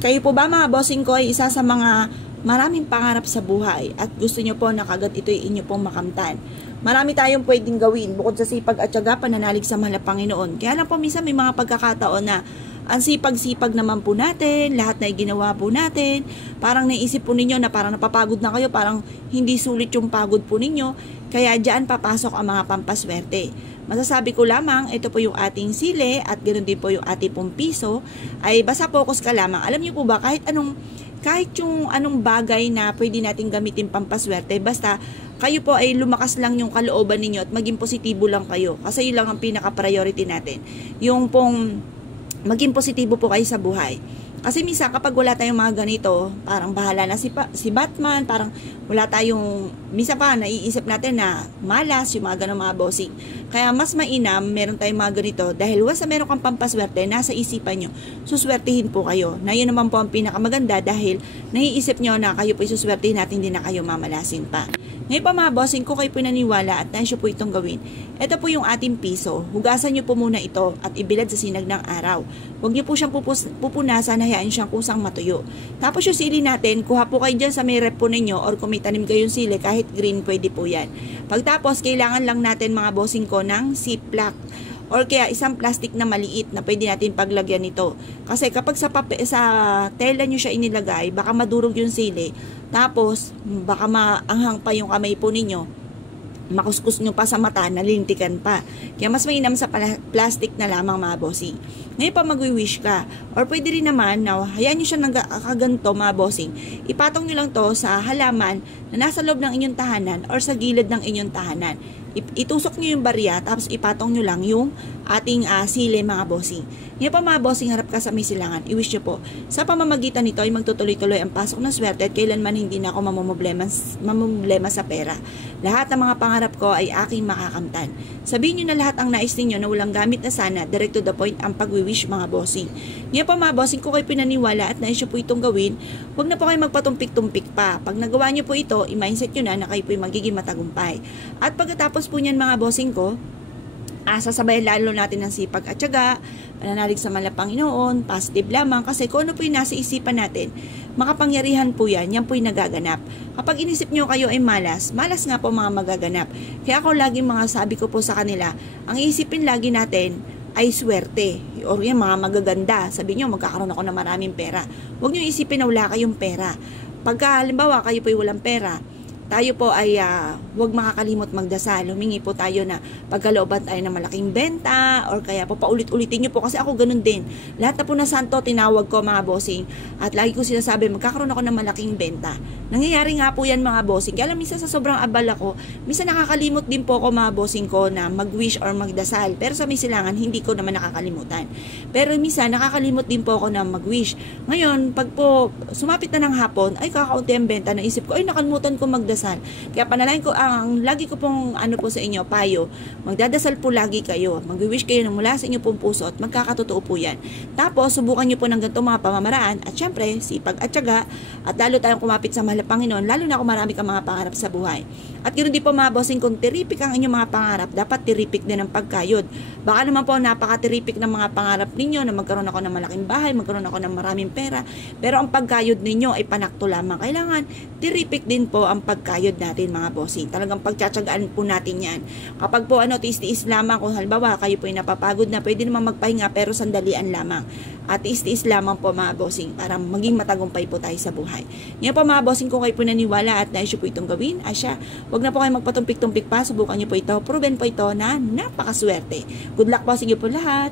Kayo po ba mga bossing ko ay isa sa mga maraming pangarap sa buhay at gusto nyo po na kagad ito ay inyo pong makamtan? Marami tayong pwedeng gawin bukod sa sipag at tiyaga, pananalig sa mahal na Panginoon. Kaya lang po minsan may mga pagkakataon na ang sipag-sipag naman po natin, lahat na ginawa po natin, parang naisip po ninyo na parang napapagod na kayo, parang hindi sulit yung pagod po ninyo, kaya dyan papasok ang mga pampaswerte. Masasabi ko lamang, ito po yung ating sile at ganoon din po yung ating pong piso, ay basta focus ka lamang. Alam niyo po ba, kahit yung anong bagay na pwede natin gamitin pampaswerte, basta kayo po ay lumakas lang yung kalooban ninyo at maging positibo lang kayo. Kasi yun lang ang pinaka-priority natin. Yung pong maging positibo po kayo sa buhay. Kasi minsan kapag wala tayong mga ganito, parang bahala na si Batman, parang wala tayong, minsan pa naiisip natin na malas yung mga ganong mga bossing. Kaya mas mainam, meron tayong mga ganito, dahil once na meron kang pampaswerte, nasa isipan nyo, suswertihin po kayo. Na yun naman po ang pinakamaganda dahil naiisip nyo na kayo po isuswertihin natin, hindi na kayo mamalasin pa. Ngayon pa mga bossing, kung kayo po naniwala at naisyo po itong gawin, ito po yung ating piso. Hugasan nyo po muna ito at ibilad sa sinag ng araw. Huwag nyo po siyang pupunasan, hayaan siyang kusang matuyo. Tapos yung sili natin, kuha po kayo dyan sa may rep po ninyo or kung may tanim kayong sili, kahit green, pwede po yan. Pagtapos, kailangan lang natin mga bossing ko ng ziplock or kaya isang plastic na maliit na pwede natin paglagyan nito. Kasi kapag sa tela nyo siya inilagay, baka madurog yung sili. Tapos, baka maanghang pa yung kamay po ninyo. Makuskus nyo pa sa mata, nalintikan pa. Kaya mas mainam sa plastic na lamang mga bossing. Ngayon pa magwi-wish ka. Or pwede rin naman, hayaan nyo siya nagkaganto mga bossing. Ipatong nyo lang to sa halaman na nasa loob ng inyong tahanan or sa gilid ng inyong tahanan. Itusok nyo yung barya, tapos ipatong nyo lang yung ating sile mga bossing. Ngayon pa mga bossing, harap ka sa may silangan. I-wish nyo po. Sa pamamagitan nito ay magtutuloy-tuloy ang pasok ng swerte at kailanman hindi na ako mamumblema sa pera. Lahat ng mga pangarap ko ay aking makakamtan. Sabihin nyo na lahat ang nais ninyo na walang gamit na sana, direct to the point ang pagwi-wish mga bossing. Ngayon pa mga bossing, kung kayo pinaniwala at nais nyo po itong gawin, huwag na po kayo magpatumpik-tumpik pa. Pag nagawa nyo po ito, i-mindset nyo na kayo po magiging matagumpay. At pagkatapos po niyan mga bossing ko, sasabayan lalo natin ng sipag at tiyaga, pananalig sa mahal na Panginoon, positive lamang, kasi kung ano po yung nasa isipan natin, makapangyarihan po yan po yung nagaganap. Kapag inisip nyo kayo ay malas nga po mga magaganap. Kaya ako laging mga sabi ko po sa kanila, ang isipin lagi natin ay swerte, or yan mga magaganda. Sabi nyo, magkakaroon ako ng maraming pera. Huwag nyo isipin na wala kayong pera. Pagka halimbawa kayo po ay walang pera, tayo po ay huwag makakalimot magdasal. Humingi po tayo na pagkalooban tayo ng malaking benta or kaya po paulit-ulitin nyo po kasi ako ganun din. Lahat na po na santo tinawag ko mga bossing at lagi ko sinasabi magkakaroon ako ng malaking benta. Nangyayari nga po yan mga bossing. Kaya minsan sa sobrang abala ko, minsan nakakalimot din po ako mga bossing ko na mag-wish or magdasal. Pero sa may silangan, hindi ko naman nakakalimutan. Pero minsan nakakalimot din po ako na mag-wish. Ngayon, pag po sumapit na ng hapon, ay kakaunti ang benta, naisip ko, ay nakalimutan ko magdasal. Kaya panalangin ko, ang lagi ko pong po sa inyo, payo, magdadasal po lagi kayo, mag-wish kayo ng mula sa inyo pong puso at magkakatotoo po yan. Tapos, subukan nyo po ng ganitong mga pamamaraan at syempre, sipag at tiyaga at lalo tayong kumapit sa mahal na Panginoon, lalo na kung marami kang mga pangarap sa buhay. At ganoon din po mga bossing, kung tiripik ang inyong mga pangarap, dapat tiripik din ang pagkayod. Baka naman po napaka-tiripik ng mga pangarap ninyo na magkaroon ako ng malaking bahay, magkaroon ako ng maraming pera, pero ang pagkayod ninyo ay panakto lamang. Kailangan tiripik din po ang pagkayod natin mga bossing. Talagang pagtsatsagaan po natin yan. Kapag po tiis-tiis lamang, kung halimbawa kayo po ay napapagod na, pwede naman magpahinga pero sandalian lamang. At tiis-tiis lamang po mga bossing para maging matagumpay po tayo sa buhay. Ngayon po mga bossing, kung kayo po naniwala at naisyo po itong gawin, huwag na po kayo magpatumpik-tumpik pa, subukan nyo po ito, proven po ito na napakaswerte. Good luck po sa inyo po lahat.